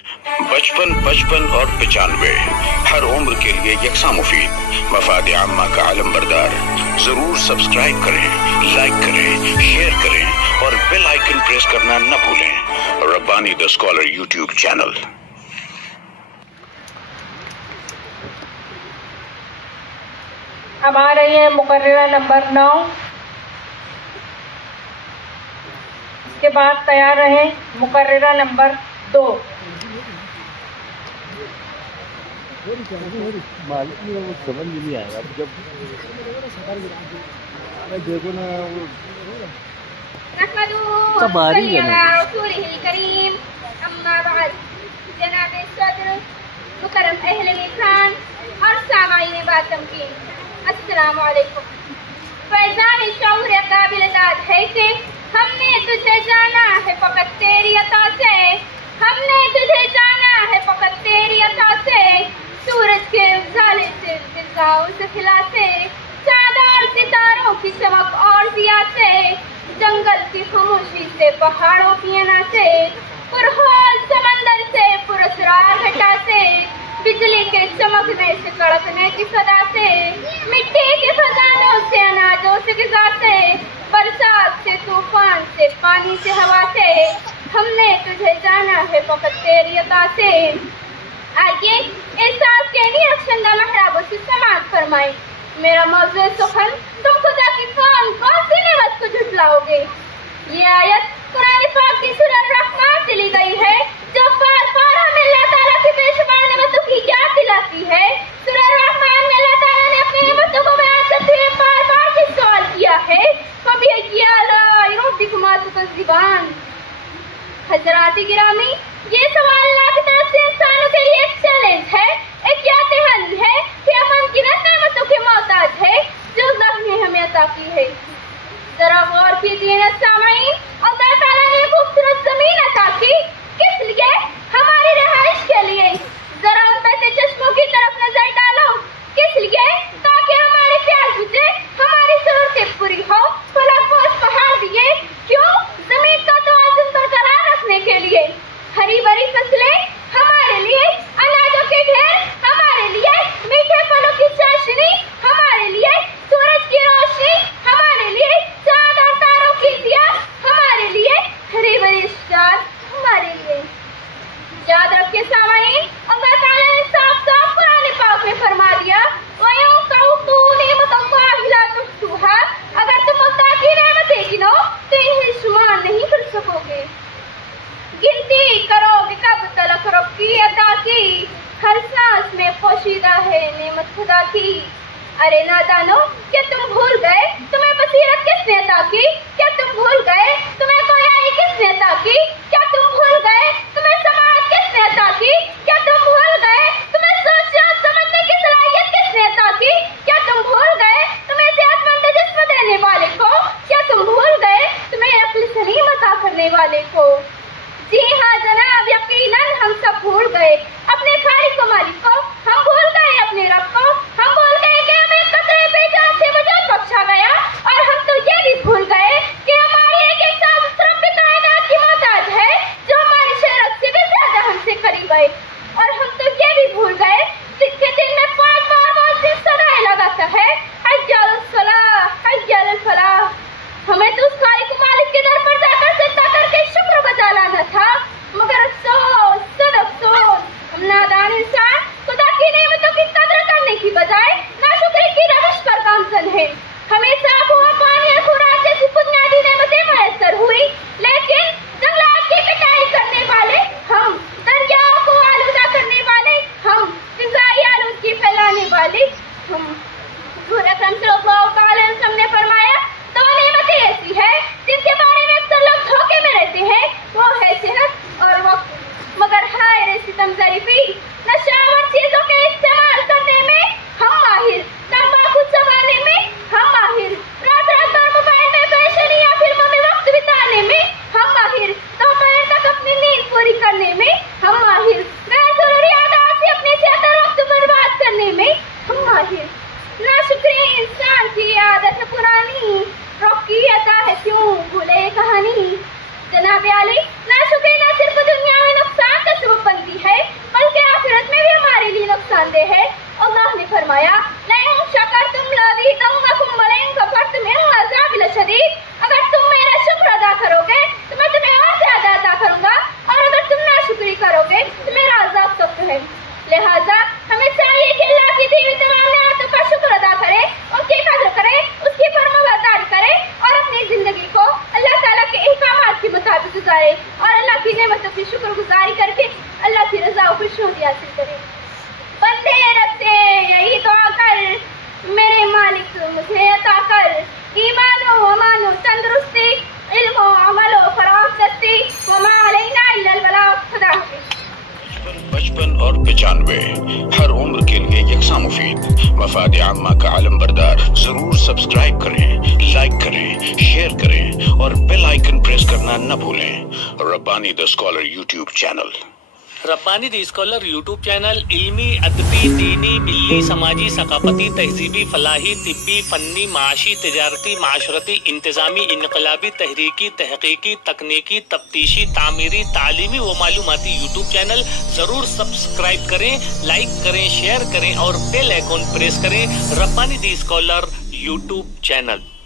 55, 55 और 95 हर उम्र के लिए यकसा मुफीद, मफाद आम्मा का आलम बरदार। जरूर सब्सक्राइब करें, लाइक करें, शेयर करें और बेल आइकन प्रेस करना न भूलें। Rabbani the scholar YouTube channel. अब आ रही है मुकर्ररा नंबर 9। इसके बाद तैयार रहे मुकर्ररा नंबर 2। समझ नहीं आएगा जब देखो ना वो जनाब सदर मुकर्रम अहले खान और सामाईन बातम की अस्सलाम वालेकुम। फैज़ान शऊर काबिल दाद है कि हमने तुझे जाना है फकत तेरी अता से, हमने तुझे जाना है फकत तेरी अता से। सूरज के उजाले से, फिजाओं से खिलाते, चाँद सितारों की चमक और दिया से, जंगल की खामोशी से, पहाड़ों की अना से, पुरखोल समंदर से, पुरस्रार घटा से, बिजली के चमकने से, कड़कने की सदा से, मिट्टी के खजानों से, अनाजों से, ग़िज़ा से, बरसात से, तूफान से, पानी से, हवा से, हमने तुझे जाना है फकत तेरी अता से। आइए इस आज के लिए अफसंदा महराबों से समाअत फरमाएं। मेरा मौज़ू सुखन, तुम खुदा की कौन सी नेमत को झुटलाओगे। ये आयत कुरान पाक की सूरह रहमान से ली गई है, जो बार बार हमें अल्लाह ताला की बेशुमार नेमतों की याद दिलाती है। सूरह रहमान में अल्लाह ताला ने अपनी नेमतों को बयान करते हुए बार बार ये सवाल किया है, फबिअय्यि आलाइ रब्बिकुमा तुकज़्ज़िबान। हज़रात गिरामी, ये सवाल अल्लाह की तरफ से इंसानों के लिए एक चैलेंज है, एक याद-ए-दहानी है कि हम अनगिनत नेमतों के मोहताज है जो अल्लाह ने हमें अता की है। जरा गौर कीजिए ना सामाईन, अल्लाह ताला ने खूबसूरत जमीन अता की, किस लिए? हमारी रिहाइश के लिए। जरा उन बहते चश्मों की तरफ नजर डालो, किस लिए? ताकि हमारी प्यास बुझे, हमारी जरूरतें पूरी हो। फलकपोश पहाड़ दिए, क्यों? जमीन का तवाज़ुन बरकरार रखने के लिए। हरी भरी फसलें हमारे लिए, अनाजों के ढेर हमारे लिए, मीठे फलों की चाशनी हमारे लिए, सूरज की रोशनी हमारे लिए, चांद और तारों की दिया हमारे लिए, हरी भरी शार हमारे लिए। याद रखिए सामाईन, अल्लाह ताला ने साफ साफ कुरान पाक में फरमा दिया, अगर तुम अल्लाह की नेमतें गिनो तो इन्हें शुमार नहीं कर सकोगे। गिनती करोगे कब तलक रब की अता की, हर सांस में पोशीदा है नेमत खुदा की। अरे नादानो, क्या तुम भूल गए तुम्हें बसीरत किसने अता की? क्या तुम भूल गए तुम्हें गोयाई किसने अता की? क्या तुम भूल गए तुम्हें समाअत किसने अता की? क्या तुम भूल गए तुम्हें सोचने और समझने की सलाहियत किसने अता की? क्या तुम भूल गए तुम्हें सेहतमंद जिस्म देने वाले को? क्या तुम भूल गए तुम्हें अक्ल सलीम अता करने वाले को? जी हाँ जनाब, यकीनन हम सब भूल गए अपने खालिक को, मालिक को। हम भूल गए अपने रब को। हम भूल गए कि हमें कतरे बेजान से वजूद बख्शा गया, और हम तो ये भी भूल गए कि हमारी एक एक सांस रब कायनात की मोहताज है, जो हमारी शरीयत से भी ज्यादा हमसे करीब है। और हम तो ये भी भूल गए कि दिन में 5 बार मुअज्जिन सदाएं लगाता है, हय्य अलल सलाह, हय्य अलल फलाह। हमें तो उस खालिक मालिक के दर पर जाकर सजदा करके शुक्र बजा लाना था, मगर अफसोस, सद अफसोस, हम नादान इंसान खुदा की नेमतों की कदर करने की बजाय नाशुक्री की रविश पर गामजन है। हमें साफ हुआ पानी और खुराक जैसी बुनियादी नेमतें मैसर हुई, लेकिन जंगलात की कटाई करने वाले हम, दरियाओं को आलूदा करने वाले हम, फिजाई आलूदगी फैलाने वाले हम। हुज़ूर अकरम सल्लल्लाहु अलैहि वसल्लम ने फरमाया, 2 नेमतें ऐसी है जिनके बारे में अक्सर लोग धोखे में रहते हैं, वो है सेहत और वक्त। मगर हाय रे सितम ज़रीफ़ी, नशावर चीजों के इस्तेमाल करने में हम माहिर, तंबाकू चबाने में हम माहिर, रात रात भर मोबाइल में फैशन या फिल्मों में वक्त बिताने में हम माहिर, दोपहर तक अपनी नींद पूरी करने में हम माहिर, गैर ज़रूरी आदत से अपनी सेहत और वक्त बर्बाद करने में हम माहिर। नाशुक्री इंसान की आदत है पुरानी, रब की अता है क्यों भूले कहानी। जनाब आली, नाशुक्री न सिर्फ दुनिया में नुकसान का सबब बनती پہ میرا عذاب سخت ہے، لہٰذا ہمیں چاہیے کہ اللہ کی دی ہوئی تمام نعمتوں کا شکر ادا کرے، اس کی قدر کرے، اس کی فرمانبرداری کرے اور اپنی زندگی کو اللہ تعالیٰ کے احکامات کے مطابق گزارے اور اللہ کی نعمتوں کی شکر گزاری کر کے اللہ کی رضا و خوشنودی حاصل کرے۔ بندے رب سے یہی دعا کر، میرے مالک مجھے عطا کر ایمان و امان و تندرستی، علم و عمل و فراغ دستی، وما علینا الا البلاغ۔ خدا حافظ۔ 55 اور 95 ہر عمر کے لیے یکساں مفید مفاد عامہ کا علم بردار۔ ضرور سبسکرائب کریں، لائک کریں، شیئر کریں اور بیل آئیکن پریس کرنا نہ بھولیں۔ Rabbani the scholar YouTube channel. Rabbani the scholar YouTube channel علمی، ادبی، دینی، ملی، سماجی، ثقافتی، تہذیبی، فلاحی، طبی، فنی، معاشی، تجارتی، معاشرتی، انتظامی، انقلابی، تحریکی، تحقیقی، تکنیکی، تفتیشی، تعمیری، تعلیمی و معلوماتی یوٹیوب چینل۔ ضرور سبسکرائب کریں، لائک کریں، شیئر کریں اور بیل آئیکن پریس کریں۔ ربانی دی اسکالر یوٹیوب چینل۔